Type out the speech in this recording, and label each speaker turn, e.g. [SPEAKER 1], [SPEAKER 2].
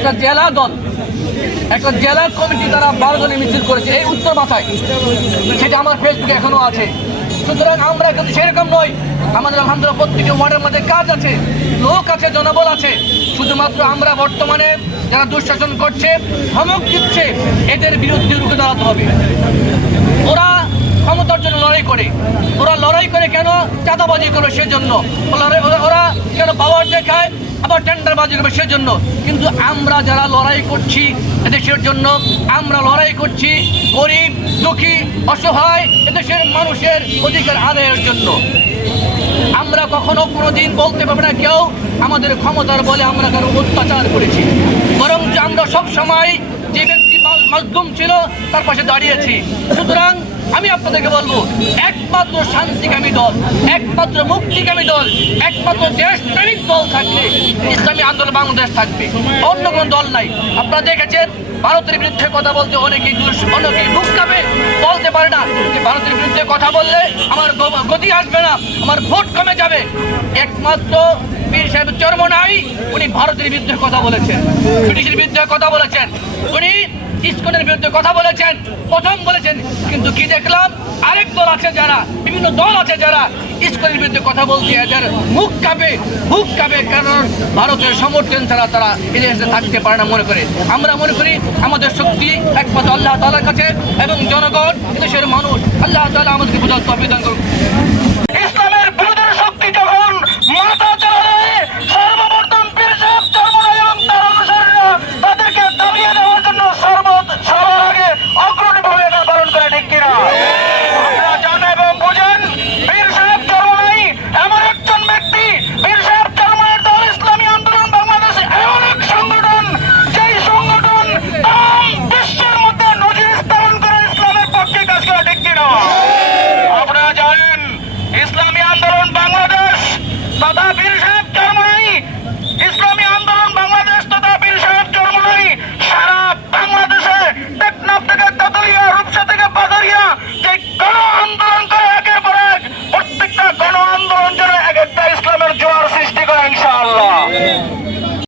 [SPEAKER 1] একটা জেলা দল, একটা জেলা কমিটি তারা বারো জনের মিছিল করেছে এই উত্তর মাথায়। সেটা আমার ফেসবুকে এখনও আছে। সুতরাং আমরা কিন্তু সেরকম নই। আমাদের আলহামদুলিল্লাহ প্রত্যেকের ওয়ার্ডের মধ্যে কাজ আছে, লোক আছে, জনবল আছে। শুধুমাত্র আমরা বর্তমানে যারা দুঃশাসন করছে, ধমক দিচ্ছে, এদের বিরুদ্ধে রুখে দাঁড়াতে হবে। ওরা ক্ষমতার জন্য লড়াই করে। ওরা লড়াই করে কেন চাঁদাবাজি করে সেজন্য? ওরা কেন পাওয়ার দেখায়? আবার টেন্ডারবাজি করবে সেজন্য। কিন্তু আমরা যারা লড়াই করছি এদেশের জন্য, আমরা লড়াই করছি গরিব, দুঃখী, অসহায় এদেশের মানুষের অধিকার আদায়ের জন্য। আমরা কখনো কোনো দিন বলতে পারব না কেউ আমাদের ক্ষমতার বলে আমরা কারও অত্যাচার করেছি। বরং আমরা সব সময় যে ব্যক্তি মাধ্যম ছিল তার পাশে দাঁড়িয়েছি। সুতরাং আমি আপনাদেরকে বলব, একমাত্র শান্তিকামী দল, একমাত্র মুক্তিকামী দল, একমাত্র দেশপ্রেমিক দল থাকলে ইসলামী আন্দোলন বাংলাদেশ থাকবে। অন্য কোন দল নাই। আপনারা দেখেছেন, ভারতের বিরুদ্ধে কথা বলতে অনেকেই অনেকেই মুখ কাঁপে, বলতে পারে না। যে ভারতের বিরুদ্ধে কথা বললে আমার গতি আসবে না, আমার ভোট কমে যাবে। একমাত্র পীর সাহেব চর্ম নাই, উনি ভারতের বিরুদ্ধে কথা বলেছেন, ব্রিটিশের বিরুদ্ধে কথা বলেছেন, উনি ইস্কনের বিরুদ্ধে কথা বলেছেন, প্রথম বলেছেন, কিন্তু কি দেখলাম, আরেক দল আছে যারা, বিভিন্ন দল আছে যারা ইস্কনের বিরুদ্ধে কথা বলছে এদের মুখ কাঁপে মুখ কাঁপে, কারণ ভারতের সমর্থন ছাড়া তারা এদেশে থাকতে পারে না মনে করে। আমরা মনে করি আমাদের শক্তি একমাত্র আল্লাহ তালার কাছে এবং জনগণ, এদেশের মানুষ, আল্লাহ তালা আমাদেরকে বোঝার তফিদান
[SPEAKER 2] addicted on.